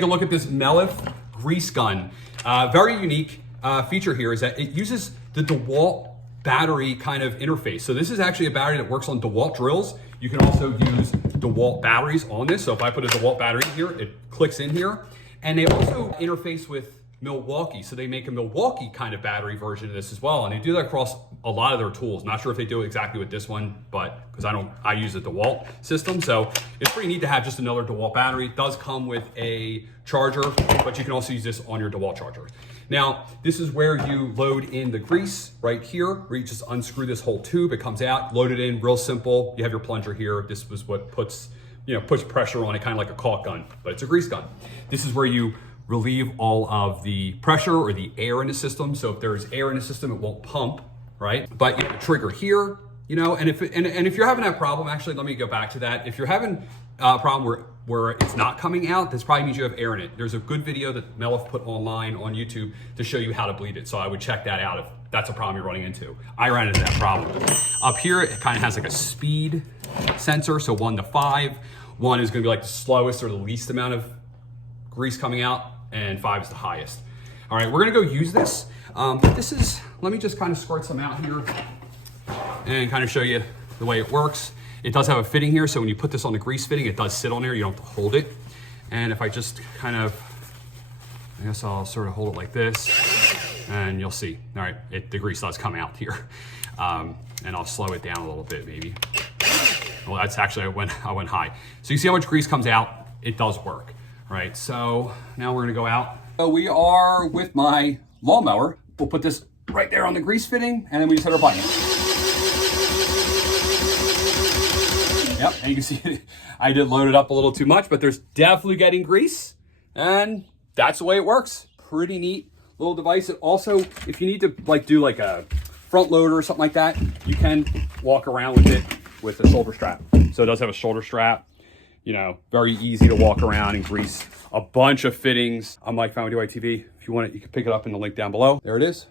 Take a look at this Mellif grease gun. Very unique feature here is that it uses the DeWalt battery kind of interface. So this is actually a battery that works on DeWalt drills. You can also use DeWalt batteries on this. So if I put a DeWalt battery in here, it clicks in here. And they also interface with Milwaukee. So they make a Milwaukee kind of battery version of this as well. And they do that across a lot of their tools. Not sure if they do it exactly with this one, but because I use a DeWalt system. So it's pretty neat to have just another DeWalt battery. It does come with a charger, but you can also use this on your DeWalt charger. Now, this is where you load in the grease right here, where you just unscrew this whole tube. It comes out, load it in, real simple. You have your plunger here. This was what puts pressure on it, kind of like a caulk gun, but it's a grease gun. This is where you relieve all of the pressure or the air in the system. So if there's air in the system, it won't pump, right? But you have a trigger here, and if you're having that problem, actually, let me go back to that. If you're having a problem where it's not coming out, this probably means you have air in it. There's a good video that Mellif put online on YouTube to show you how to bleed it. So I would check that out if that's a problem you're running into. I ran into that problem. Up here, it kind of has like a speed sensor. So 1 to 5. 1 is gonna be like the slowest or the least amount of grease coming out, and 5 is the highest. All right, we're gonna go use this. Let me just kind of squirt some out here and kind of show you the way it works. It does have a fitting here, so when you put this on the grease fitting, it does sit on there, you don't have to hold it. And if I just kind of, I guess I'll sort of hold it like this, and you'll see, all right, the grease does come out here. And I'll slow it down a little bit, maybe. Well, that's actually, I went high. So you see how much grease comes out? It does work. Right, so now we're gonna go out. So we are with my lawnmower. We'll put this right there on the grease fitting, and then we just hit our button. Yep, and you can see I did load it up a little too much, but there's definitely getting grease, and that's the way it works. Pretty neat little device. It also, if you need to do like a front loader or something like that, you can walk around with it with a shoulder strap. So it does have a shoulder strap. Very easy to walk around and grease a bunch of fittings. I'm Mike, Found with DeWalt TV. If you want it, you can pick it up in the link down below. There it is.